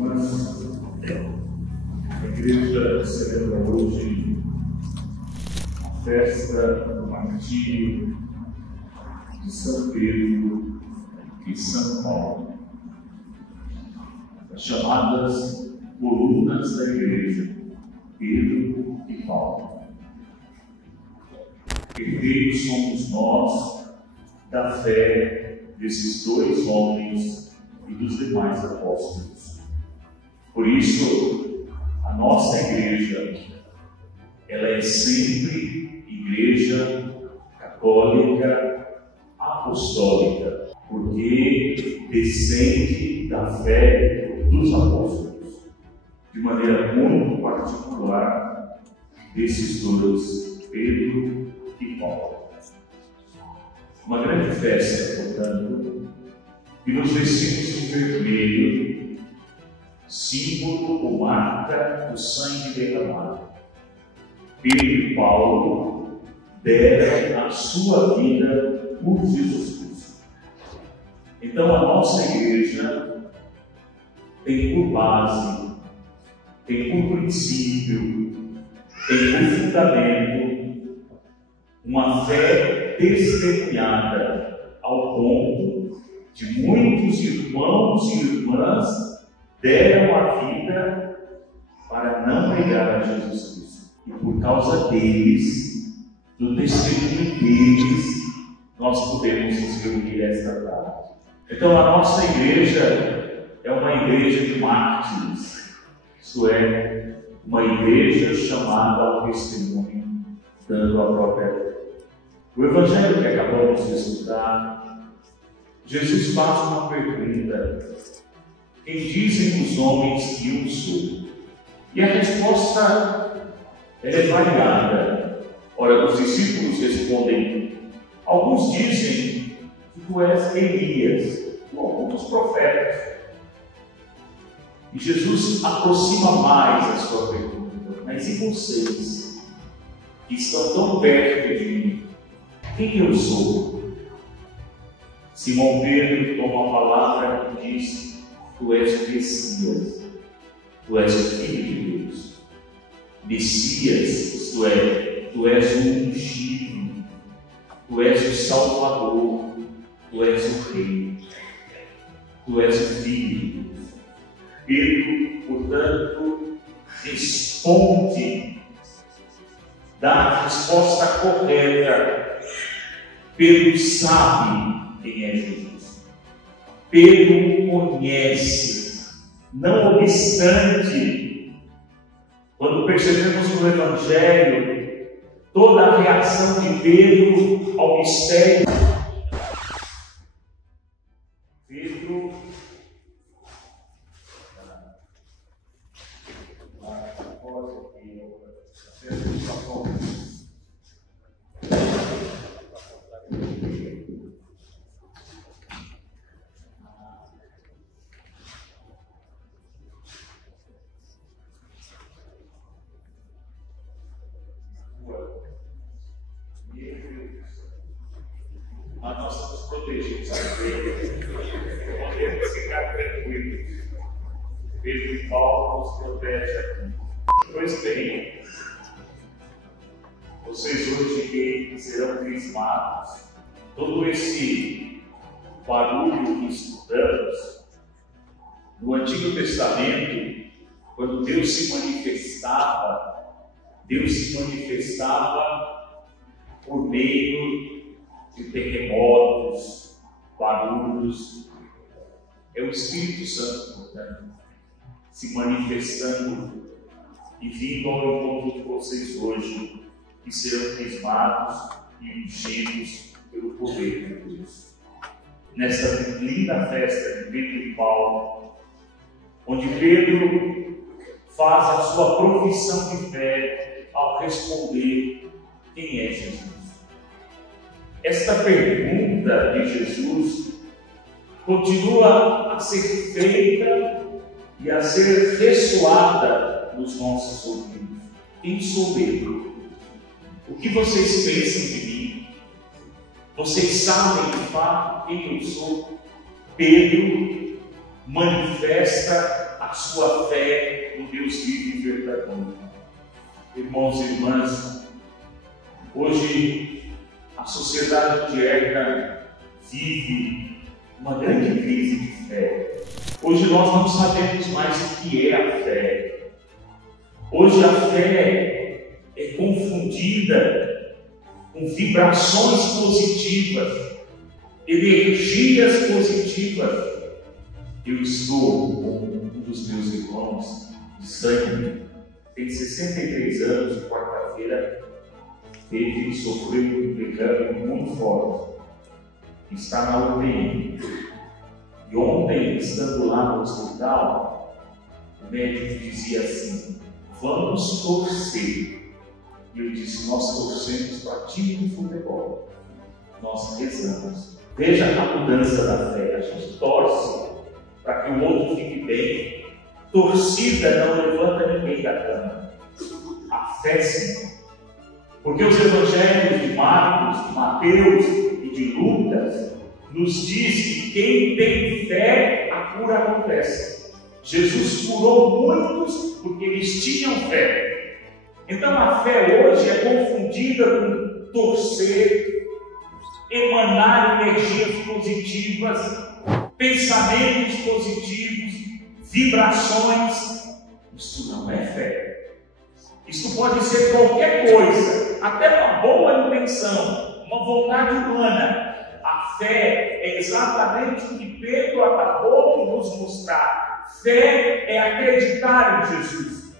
irmãs, a igreja celebra hoje a festa do martírio de São Pedro e São Paulo, as chamadas colunas da igreja, Pedro e Paulo. Herdeiros somos nós da fé desses dois homens e dos demais apóstolos. Por isso, a nossa igreja, ela é sempre igreja católica apostólica, porque descende da fé dos apóstolos, de maneira muito particular, desses dois, Pedro e Paulo. Uma grande festa, portanto, e nos vestimos de vermelho, símbolo ou marca do sangue derramado. Pedro e Paulo deram a sua vida por Jesus Cristo. Então a nossa igreja tem por base, tem por princípio, tem por fundamento uma fé testemunhada ao ponto de muitos irmãos e irmãs deram a vida para não negar a Jesus Cristo. E por causa deles, do testemunho deles, nós podemos nos reunir esta tarde. Então a nossa igreja é uma igreja de mártires, isto é, uma igreja chamada ao testemunho, dando a própria vida. O evangelho que acabamos de estudar, Jesus faz uma pergunta: quem dizem os homens que eu sou? E a resposta é variada. Ora, os discípulos respondem: alguns dizem que tu és Elias, ou alguns profetas. E Jesus aproxima mais a sua pergunta: mas e vocês, que estão tão perto de mim, quem eu sou? Simão Pedro toma a palavra e diz: tu és o Messias, tu és o Filho de Deus. Messias, isto é, tu és o ungido, tu és o Salvador, tu és o Rei, tu és o Filho de Deus. Pedro, portanto, responde, dá a resposta correta. Pedro sabe quem é Jesus. Pedro conhece, não obstante, quando percebemos no Evangelho toda a reação de Pedro ao mistério. Pedro mas nós estamos protegidos, podemos ficar tranquilos. Pedro e Paulo nos protege aqui. Pois bem, vocês hoje serão crismados. Todo esse barulho que estudamos no Antigo Testamento, quando Deus se manifestava por meio de terremotos, barulhos. É o Espírito Santo, portanto, se manifestando e vindo ao encontro de vocês hoje, que serão crismados e ungidos pelo poder de Deus. Nessa linda festa de Pedro e Paulo, onde Pedro faz a sua profissão de fé ao responder: quem é Jesus? Esta pergunta de Jesus continua a ser feita e a ser ressoada nos nossos ouvidos. Quem sou eu? O que vocês pensam de mim? Vocês sabem de fato quem eu sou? Pedro manifesta a a sua fé no Deus vivo e verdadeiro. Irmãos e irmãs, hoje a sociedade moderna vive uma grande crise de fé. Hoje nós não sabemos mais o que é a fé. Hoje a fé é confundida com vibrações positivas, energias positivas. Eu estou com um dos meus irmãos de sangue, tem 63 anos, e quarta-feira sofreu um derrame muito forte. Está na UTI. E ontem, estando lá no hospital, o médico dizia assim: vamos torcer. E eu disse: nós torcemos para time de futebol. Nós rezamos. Veja a mudança da fé. A gente torce para que o outro fique bem. Torcida não levanta ninguém da cama. A fé sim. Porque os evangelhos de Marcos, de Mateus e de Lucas nos diz que quem tem fé, a cura acontece. Jesus curou muitos porque eles tinham fé. Então a fé hoje é confundida com torcer, emanar energias positivas, pensamentos positivos, vibrações. Isso não é fé. Isso pode ser qualquer coisa, até uma boa intenção, uma vontade humana. A fé é exatamente o que Pedro acabou de nos mostrar. Fé é acreditar em Jesus.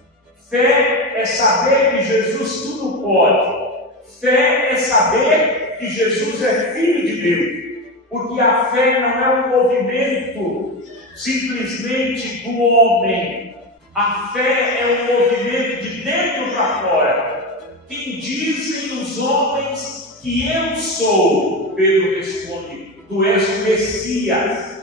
Fé é saber que Jesus tudo pode. Fé é saber que Jesus é Filho de Deus. Porque a fé não é um movimento simplesmente do homem. A fé é um movimento de dentro para fora. Quem dizem os homens que eu sou? Pedro responde: tu és o Messias.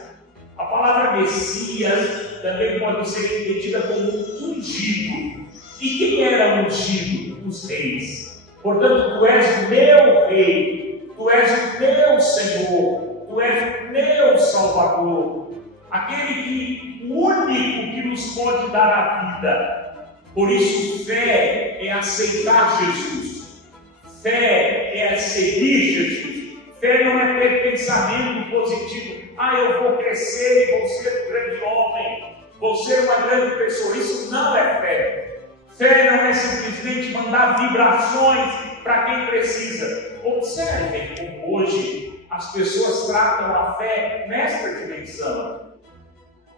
A palavra Messias também pode ser entendida como ungido. E quem era ungido? Os reis. Portanto, tu és meu rei, tu és o meu Senhor, tu és o meu Salvador, o único que nos pode dar a vida. Por isso, fé é aceitar Jesus, fé é seguir Jesus. Fé não é ter pensamento positivo: eu vou crescer e vou ser um grande homem, vou ser uma grande pessoa. Isso não é fé. Fé não é simplesmente mandar vibrações para quem precisa. Observem como hoje as pessoas tratam a fé nesta dimensão.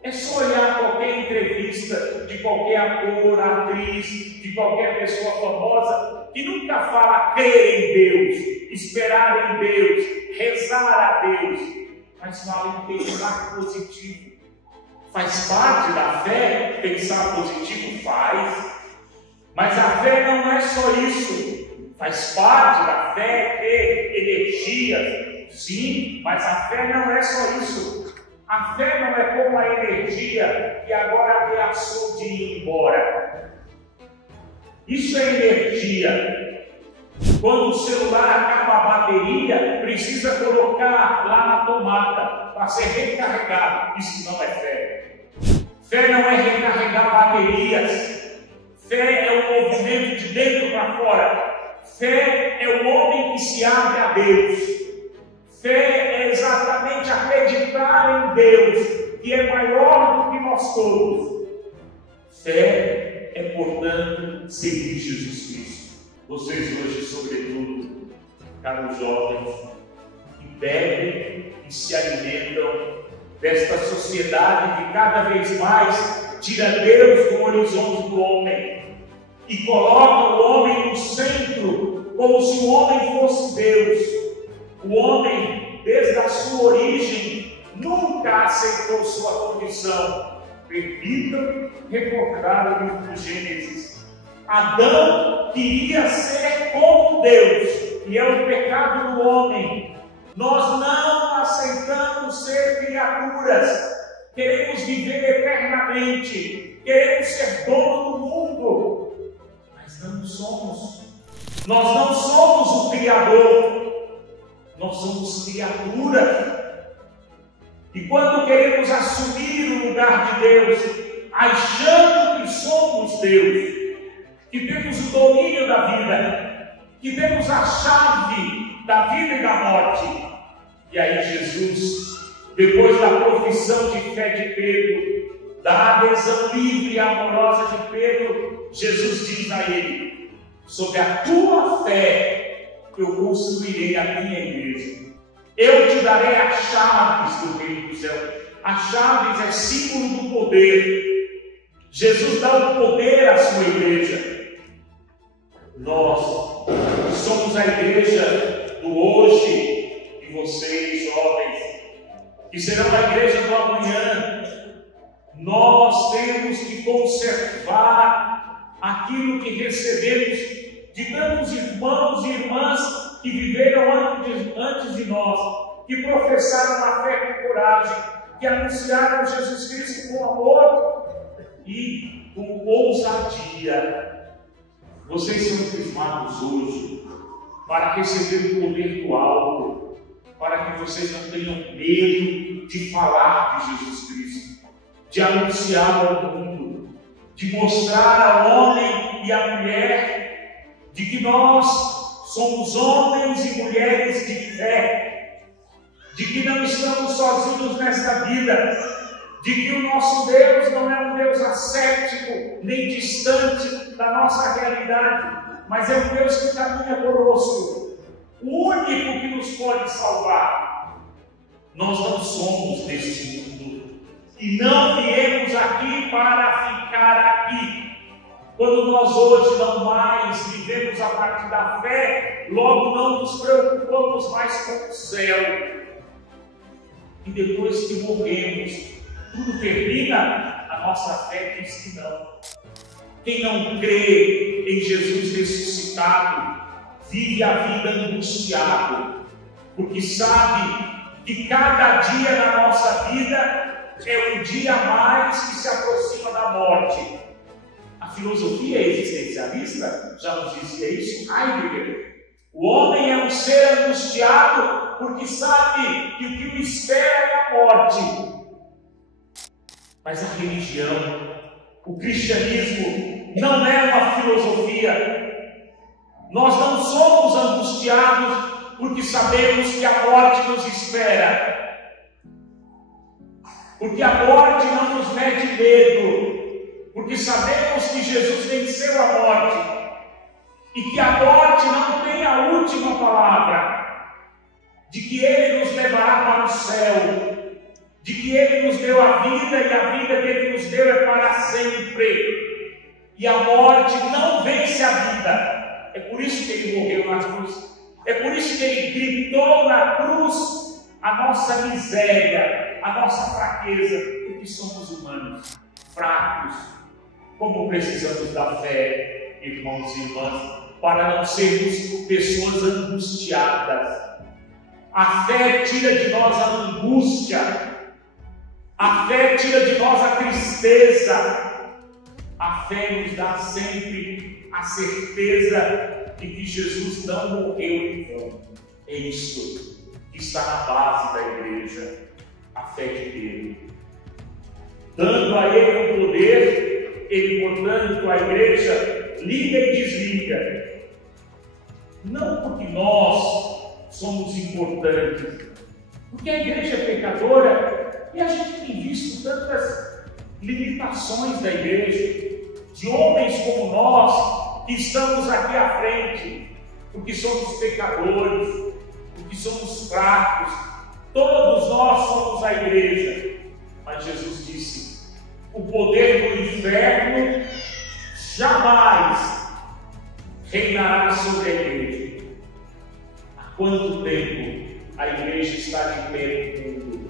É só olhar qualquer entrevista de qualquer ator, atriz, de qualquer pessoa famosa, que nunca fala crer em Deus, esperar em Deus, rezar a Deus, mas fala em pensar positivo. Faz parte da fé pensar positivo? Faz. Mas a fé não é só isso. Faz parte da fé ter energia, sim, mas a fé não é só isso. A fé não é como a energia que agora ameaçou de ir embora. Isso é energia. Quando o celular acaba a bateria, precisa colocar lá na tomada para ser recarregado. Isso não é fé. Fé não é recarregar baterias. Fé é um movimento de dentro para fora. Fé é o homem que se abre a Deus. Fé é exatamente acreditar em Deus, que é maior do que nós todos. Fé é, portanto, seguir Jesus Cristo. Vocês hoje, sobretudo, caros jovens, que bebem e se alimentam desta sociedade que cada vez mais tira Deus do horizonte do homem e coloca o homem no centro, como se o homem fosse Deus. O homem, desde a sua origem, nunca aceitou sua condição. Permitam recordar o livro de Gênesis. Adão queria ser como Deus, e é o pecado do homem. Nós não aceitamos ser criaturas, queremos viver eternamente, queremos ser dono do mundo, mas não somos. Nós não somos o Criador. Nós somos criaturas. E quando queremos assumir o lugar de Deus, achando que somos Deus, que temos o domínio da vida, que temos a chave da vida e da morte. E aí Jesus, depois da profissão de fé de Pedro, da adesão livre e amorosa de Pedro, Jesus diz a ele: sobre a tua fé eu construirei a minha igreja. Eu te darei as chaves do reino do céu. As chaves é símbolo do poder. Jesus dá o poder à sua igreja. Nós somos a igreja do hoje, e vocês, jovens, que serão a igreja do amanhã. Nós temos que conservar aquilo que recebemos de tantos irmãos e irmãs que viveram antes de nós, que professaram a fé com coragem, que anunciaram Jesus Cristo com amor e com ousadia. Vocês são crismados hoje para receber o poder do alto, para que vocês não tenham medo de falar de Jesus Cristo, de anunciar ao mundo, de mostrar ao homem e à mulher de que nós somos homens e mulheres de fé, de que não estamos sozinhos nesta vida, de que o nosso Deus não é um Deus asséptico, nem distante da nossa realidade, mas é um Deus que caminha conosco, o único que nos pode salvar. Nós não somos deste mundo e não viemos aqui para ficar aqui. Quando nós hoje não mais vivemos a partir da fé, logo não nos preocupamos mais com o céu. E depois que morremos, tudo termina, a nossa fé diz que não. Quem não crê em Jesus ressuscitado, vive a vida angustiado, porque sabe que cada dia na nossa vida é um dia a mais que se aproxima da morte. A filosofia existencialista já nos dizia isso, Heidegger. O homem é um ser angustiado porque sabe que o que o espera é a morte. Mas a religião, o cristianismo, não é uma filosofia. Nós não somos angustiados porque sabemos que a morte nos espera. Porque a morte não nos mete medo. Porque sabemos que Jesus venceu a morte e que a morte não tem a última palavra, de que Ele nos levará para o céu, de que Ele nos deu a vida e a vida que Ele nos deu é para sempre, e a morte não vence a vida. É por isso que Ele morreu na cruz, é por isso que Ele gritou na cruz a nossa miséria, a nossa fraqueza, porque somos humanos, fracos. Como precisamos da fé, irmãos e irmãs, para não sermos pessoas angustiadas. A fé tira de nós a angústia, a fé tira de nós a tristeza, a fé nos dá sempre a certeza de que Jesus não morreu em vão. É isso que está na base da igreja, a fé de Deus. Dando a Ele o poder, Ele, portanto, a igreja liga e desliga. Não porque nós somos importantes, porque a igreja é pecadora e a gente tem visto tantas limitações da igreja, de homens como nós que estamos aqui à frente, porque somos pecadores, porque somos fracos. Todos nós somos a igreja. Mas Jesus disse: o poder do inferno jamais reinará sobre a igreja. Há quanto tempo a igreja está de pé no mundo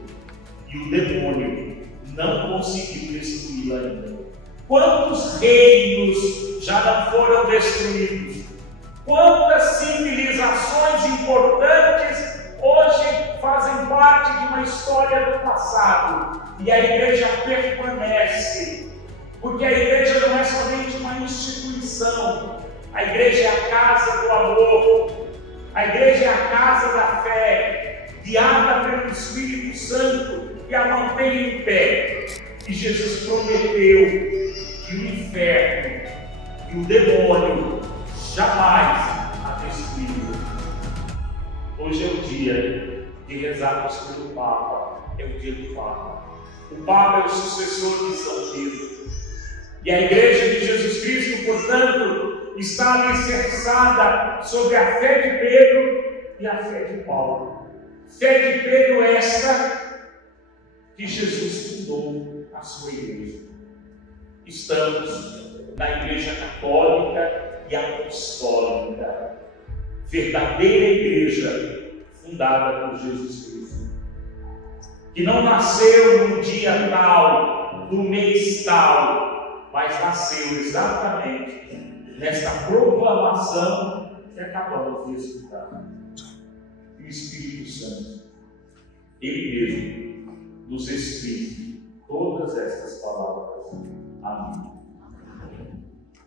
e o demônio não conseguiu destruí-la ainda? Quantos reinos já não foram destruídos? Quantas civilizações importantes hoje fazem parte de uma história do passado e a igreja permanece, porque a igreja não é somente uma instituição, a igreja é a casa do amor, a igreja é a casa da fé, guiada pelo Espírito Santo que a mantém em pé. E Jesus prometeu que o inferno e o demônio jamais a destruíram. Hoje é o dia de rezarmos pelo Papa, é o dia do Papa. O Papa é o sucessor de São Pedro. E a Igreja de Jesus Cristo, portanto, está alicerçada sobre a fé de Pedro e a fé de Paulo. Fé de Pedro esta que Jesus fundou a sua Igreja. Estamos na Igreja Católica e Apostólica, verdadeira Igreja fundada por Jesus Cristo, que não nasceu no dia tal, no mês tal, mas nasceu exatamente nesta proclamação que acabamos de escutar. E o Espírito Santo, Ele mesmo, nos explique todas estas palavras. Amém.